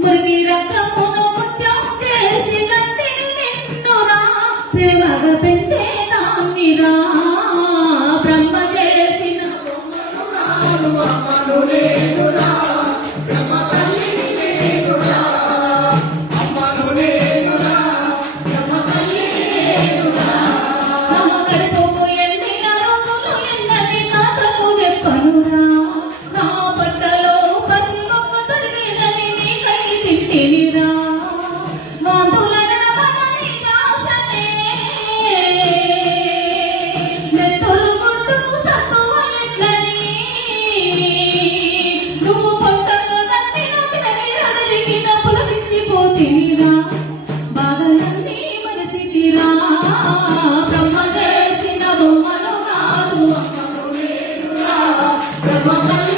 మరి మీ రక్తమును ముత్యం చేసి కట్టెను నిన్నురా ప్రేమగా పెంచే దాన్నిరా బ్రహ్మ చేసిన బొమ్మను రాను Thank you.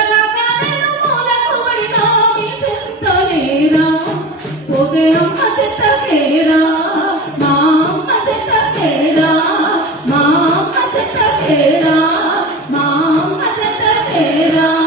Yeah.